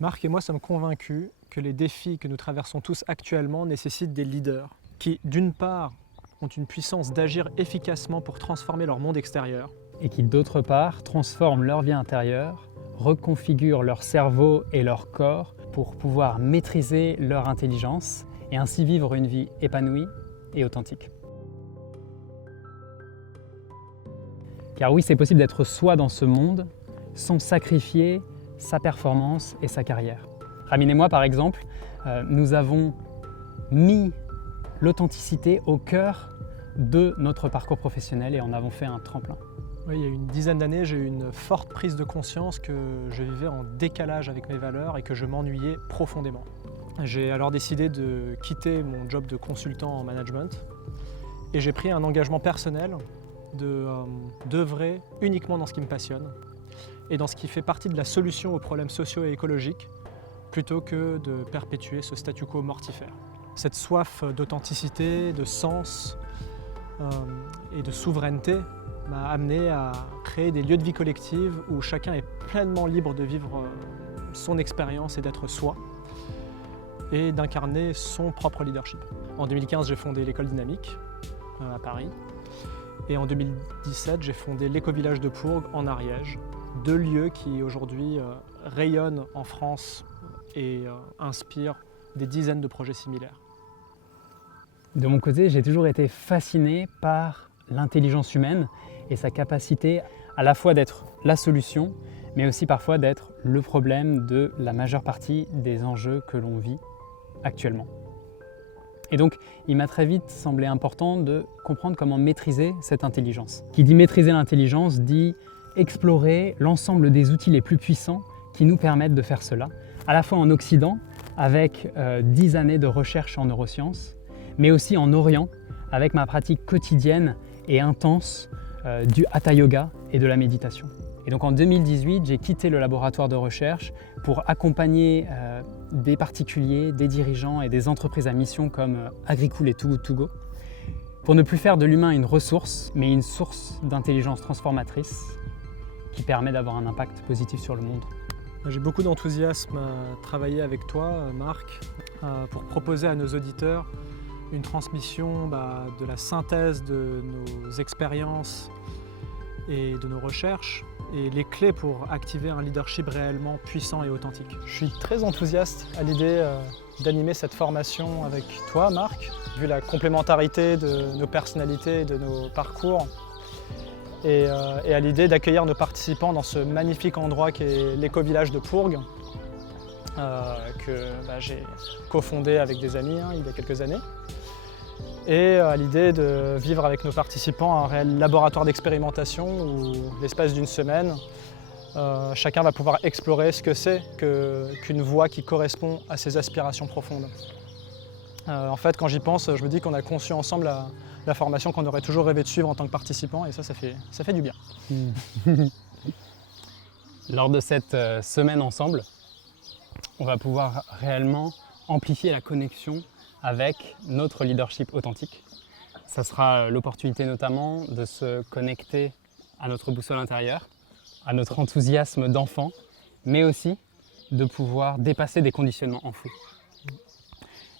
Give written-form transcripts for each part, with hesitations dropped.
Marc et moi sommes convaincus que les défis que nous traversons tous actuellement nécessitent des leaders qui, d'une part, ont une puissance d'agir efficacement pour transformer leur monde extérieur, et qui, d'autre part, transforment leur vie intérieure, reconfigurent leur cerveau et leur corps pour pouvoir maîtriser leur intelligence et ainsi vivre une vie épanouie et authentique. Car oui, c'est possible d'être soi dans ce monde sans sacrifier sa performance et sa carrière. Ramin et moi, par exemple, nous avons mis l'authenticité au cœur de notre parcours professionnel et en avons fait un tremplin. Oui, il y a une dizaine d'années, j'ai eu une forte prise de conscience que je vivais en décalage avec mes valeurs et que je m'ennuyais profondément. J'ai alors décidé de quitter mon job de consultant en management et j'ai pris un engagement personnel d'œuvrer uniquement dans ce qui me passionne et dans ce qui fait partie de la solution aux problèmes sociaux et écologiques plutôt que de perpétuer ce statu quo mortifère. Cette soif d'authenticité, de sens et de souveraineté m'a amené à créer des lieux de vie collective où chacun est pleinement libre de vivre son expérience et d'être soi et d'incarner son propre leadership. En 2015, j'ai fondé l'École Dynamique à Paris et en 2017, j'ai fondé l'Éco-Village de Pourgues en Ariège, deux lieux qui aujourd'hui rayonnent en France et inspirent des dizaines de projets similaires. De mon côté, j'ai toujours été fasciné par l'intelligence humaine et sa capacité à la fois d'être la solution, mais aussi parfois d'être le problème de la majeure partie des enjeux que l'on vit actuellement. Et donc, il m'a très vite semblé important de comprendre comment maîtriser cette intelligence. Qui dit maîtriser l'intelligence dit explorer l'ensemble des outils les plus puissants qui nous permettent de faire cela, à la fois en Occident, avec 10 années de recherche en neurosciences, mais aussi en Orient, avec ma pratique quotidienne et intense du Hatha Yoga et de la méditation. Et donc en 2018, j'ai quitté le laboratoire de recherche pour accompagner des particuliers, des dirigeants et des entreprises à mission comme Agricool et Too Good To Go, pour ne plus faire de l'humain une ressource, mais une source d'intelligence transformatrice qui permet d'avoir un impact positif sur le monde. J'ai beaucoup d'enthousiasme à travailler avec toi, Marc, pour proposer à nos auditeurs une transmission de la synthèse de nos expériences et de nos recherches et les clés pour activer un leadership réellement puissant et authentique. Je suis très enthousiaste à l'idée d'animer cette formation avec toi, Marc, vu la complémentarité de nos personnalités et de nos parcours et à l'idée d'accueillir nos participants dans ce magnifique endroit qu'est l'Éco-Village de Pourgues que j'ai cofondé avec des amis il y a quelques années. Et à l'idée de vivre avec nos participants un réel laboratoire d'expérimentation où l'espace d'une semaine, chacun va pouvoir explorer ce que c'est qu'une voie qui correspond à ses aspirations profondes. En fait, quand j'y pense, je me dis qu'on a conçu ensemble la formation qu'on aurait toujours rêvé de suivre en tant que participant et ça fait du bien. Lors de cette semaine ensemble, on va pouvoir réellement amplifier la connexion avec notre leadership authentique. Ça sera l'opportunité notamment de se connecter à notre boussole intérieure, à notre enthousiasme d'enfant, mais aussi de pouvoir dépasser des conditionnements enfouis.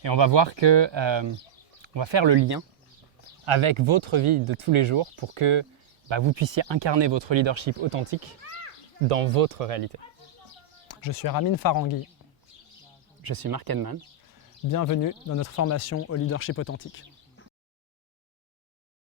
Et on va voir que on va faire le lien avec votre vie de tous les jours pour que vous puissiez incarner votre leadership authentique dans votre réalité. Je suis Ramin Farangui. Je suis Marc Edman. Bienvenue dans notre formation au leadership authentique.